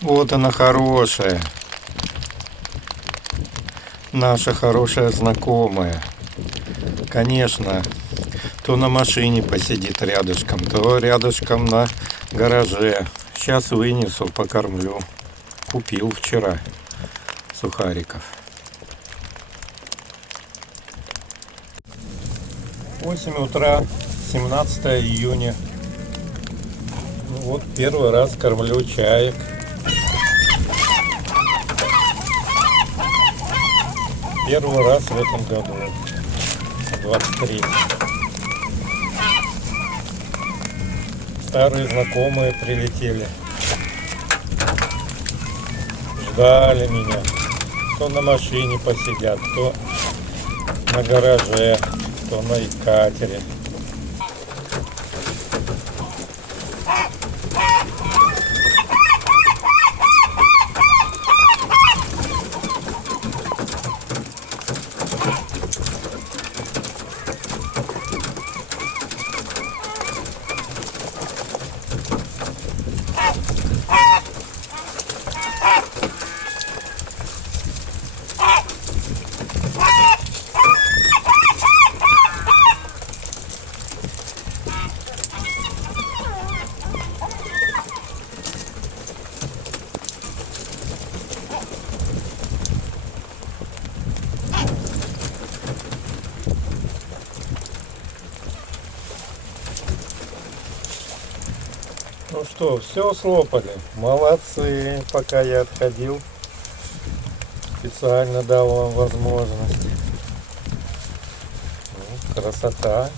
Вот она хорошая. Наша хорошая знакомая. Конечно, то на машине посидит рядышком, то рядышком на гараже. Сейчас вынесу, покормлю. Купил вчера сухариков. 8 утра, 17 июня. Вот первый раз кормлю чаек. Первый раз в этом году. 23. Старые знакомые прилетели. Ждали меня. То на машине посидят, то на гараже, то на катере. Ну что, все слопали. Молодцы, пока я отходил. Специально дал вам возможность. Ну, красота.